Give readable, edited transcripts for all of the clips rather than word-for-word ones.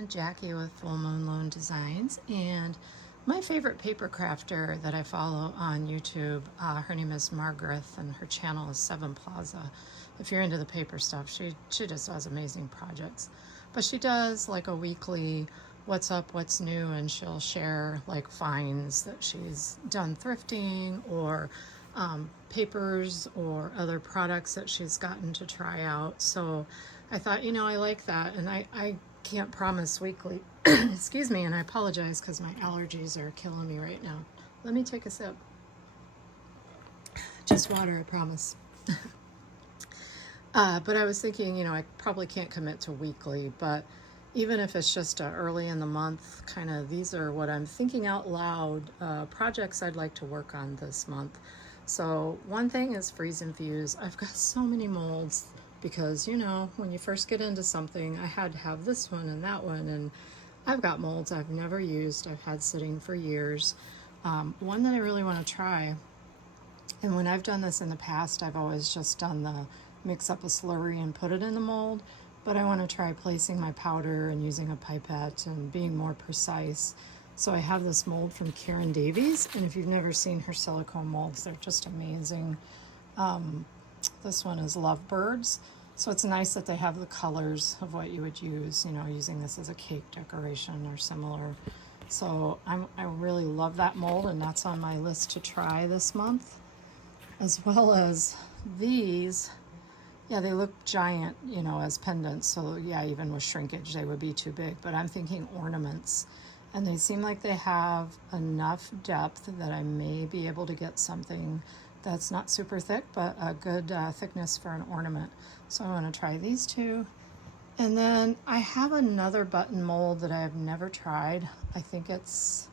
everyone, Jackie with Full Moon Loan Designs, and my favorite paper crafter that I follow on YouTube, her name is Margaret, and her channel is Seven Plaza. If you're into the paper stuff, she just does amazing projects. But she does like a weekly what's up, what's new, and she'll share like finds that she's done thrifting or papers or other products that she's gotten to try out. So I thought, I like that, and I can't promise weekly. Excuse me, and I apologize because my allergies are killing me right now. Let me take a sip. Just water, I promise. But I was thinking, I probably can't commit to weekly, but even if it's just early in the month, kind of these are what I'm thinking out loud, projects I'd like to work on this month. So one thing is freeze infuse. I've got so many molds because, when you first get into something, I had to have this one and that one, and I've got molds I've never used, I've had sitting for years. One that I really want to try, and when I've done this in the past, I've always just done the mix up a slurry and put it in the mold, but I want to try placing my powder and using a pipette and being more precise. So I have this mold from Davies, and if you've never seen her silicone molds, they're just amazing. This one is Lovebirds, so it's nice that they have the colors of what you would use, using this as a cake decoration or similar. So I really love that mold, and that's on my list to try this month, as well as these. Yeah, they look giant, as pendants. So yeah, even with shrinkage, they would be too big. But I'm thinking ornaments. And they seem like they have enough depth that I may be able to get something that's not super thick, but a good thickness for an ornament. So I want to try these two. And then I have another button mold that I have never tried. I think it's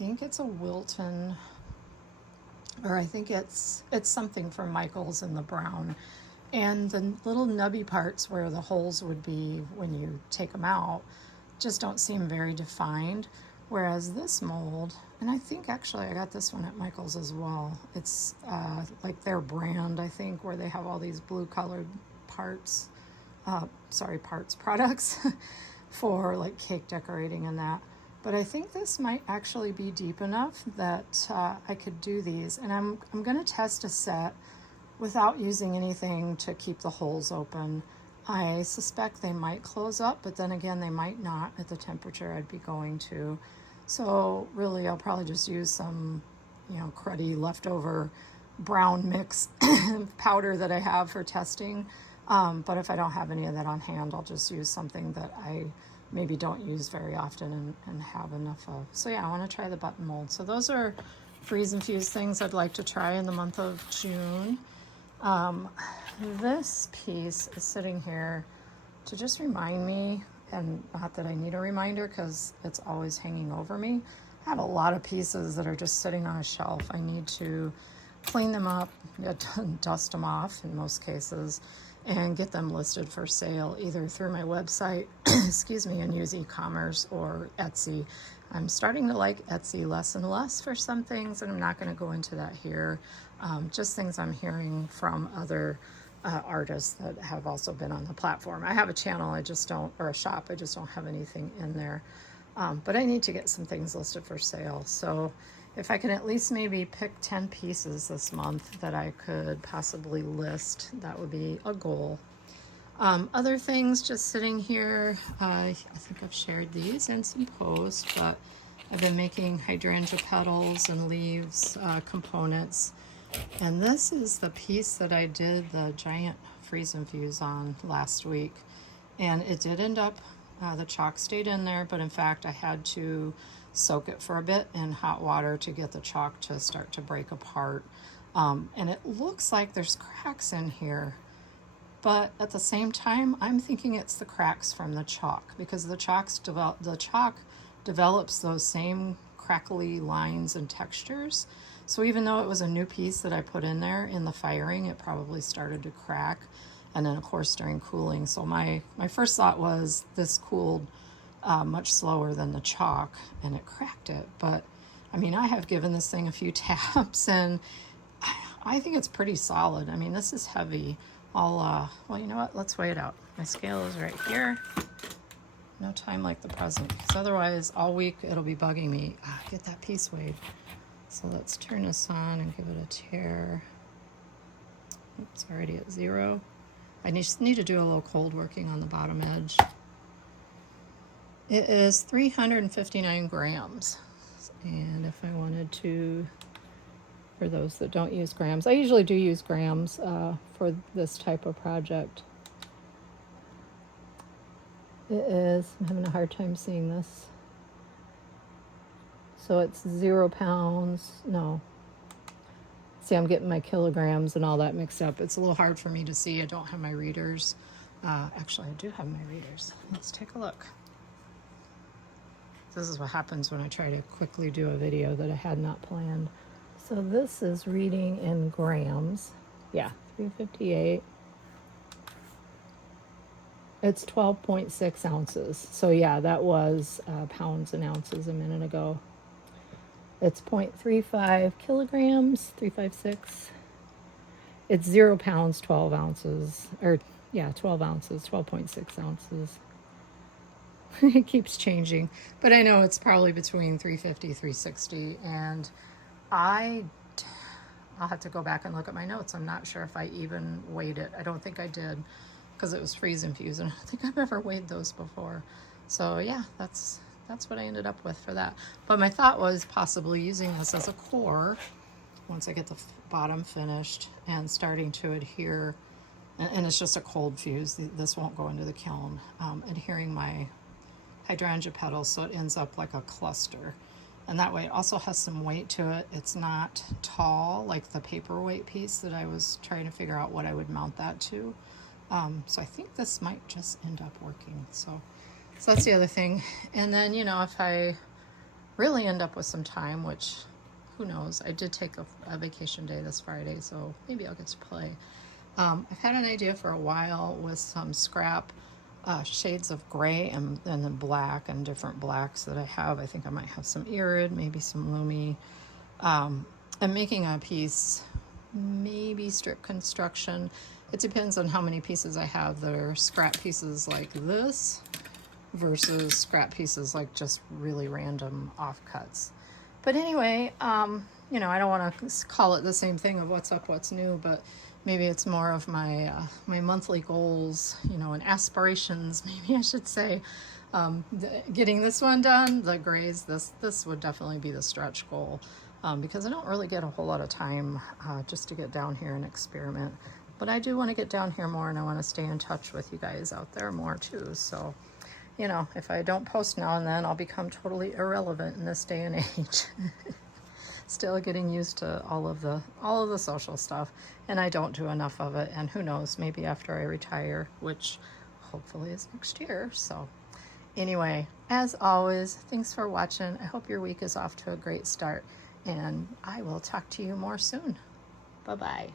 a Wilton, or I think it's something from Michaels in the brown. And the little nubby parts where the holes would be when you take them out just don't seem very defined. Whereas this mold, and I think actually I got this one at Michaels as well. It's like their brand, I think, where they have all these blue colored parts, products for like cake decorating and that. But I think this might actually be deep enough that I could do these. And I'm going to test a set without using anything to keep the holes open. I suspect they might close up, but then again, they might not at the temperature I'd be going to. So really, I'll probably just use some, cruddy leftover brown mix powder that I have for testing. But if I don't have any of that on hand, I'll just use something that I maybe don't use very often and have enough of. So yeah, I want to try the button mold. So those are freeze infused things I'd like to try in the month of June. This piece is sitting here to just remind me, and not that I need a reminder because it's always hanging over me. I have a lot of pieces that are just sitting on a shelf. I need to clean them up, dust them off in most cases, and get them listed for sale either through my website, excuse me, and use e-commerce or Etsy. I'm starting to like Etsy less and less for some things, and I'm not going to go into that here. Just things I'm hearing from other artists that have also been on the platform. I have a channel, or a shop, I just don't have anything in there. But I need to get some things listed for sale. So if I can at least maybe pick 10 pieces this month that I could possibly list, that would be a goal. Other things just sitting here, I think I've shared these in some posts, but I've been making hydrangea petals and leaves components. And this is the piece that I did the giant freeze infuse on last week. And it did end up, the chalk stayed in there, but in fact I had to soak it for a bit in hot water to get the chalk to start to break apart. And it looks like there's cracks in here, but at the same time, I'm thinking it's the cracks from the chalk, because the chalk develops those same crackly lines and textures. So even though it was a new piece that I put in there in the firing, it probably started to crack. And then of course during cooling. So my first thought was this cooled much slower than the chalk and it cracked it. But I mean, I have given this thing a few taps and I think it's pretty solid. I mean, this is heavy. Well, you know what? Let's weigh it out. My scale is right here. No time like the present, because otherwise all week it'll be bugging me. Get that piece weighed. So let's turn this on and give it a tear. It's already at 0. I need to do a little cold working on the bottom edge. It is 359 grams. And if I wanted to, for those that don't use grams, I usually do use grams for this type of project. It is, I'm having a hard time seeing this. So it's 0 pounds, no. See, I'm getting my kilograms and all that mixed up. It's a little hard for me to see. I don't have my readers. Actually, I do have my readers. Let's take a look. This is what happens when I try to quickly do a video that I had not planned. So this is reading in grams. Yeah, 358. It's 12.6 ounces. So yeah, that was pounds and ounces a minute ago. It's 0.35 kilograms, 356. It's 0 pounds, 12 ounces, or yeah, 12 ounces, 12.6 ounces. It keeps changing, but I know it's probably between 350, 360, and I'll have to go back and look at my notes. I'm not sure if I even weighed it. I don't think I did, because it was freeze infused, and I don't think I've ever weighed those before. So yeah, that's what I ended up with for that. But my thought was possibly using this as a core once I get the bottom finished and starting to adhere, and it's just a cold fuse. This won't go into the kiln. Adhering my hydrangea petals so it ends up like a cluster. And that way it also has some weight to it. It's not tall like the paperweight piece that I was trying to figure out what I would mount that to. So I think this might just end up working. So that's the other thing. And then, you know, if I really end up with some time, which who knows, I did take a vacation day this Friday, so maybe I'll get to play. I've had an idea for a while with some scrap shades of gray and then black and different blacks that I have. I think I might have some irid, maybe some lumi. I'm making a piece, maybe strip construction. It depends on how many pieces I have that are scrap pieces like this versus scrap pieces like just really random offcuts. But anyway, you know, I don't want to call it the same thing of what's up, what's new, but maybe it's more of my my monthly goals, you know, and aspirations, maybe I should say. Getting this one done, the grays, this would definitely be the stretch goal, because I don't really get a whole lot of time just to get down here and experiment. But I do want to get down here more, and I want to stay in touch with you guys out there more too. So, you know, if I don't post now and then, I'll become totally irrelevant in this day and age. Still getting used to all of the social stuff, and I don't do enough of it. And who knows, maybe after I retire, which hopefully is next year. So anyway, as always, thanks for watching. I hope your week is off to a great start, and I will talk to you more soon. Bye-bye.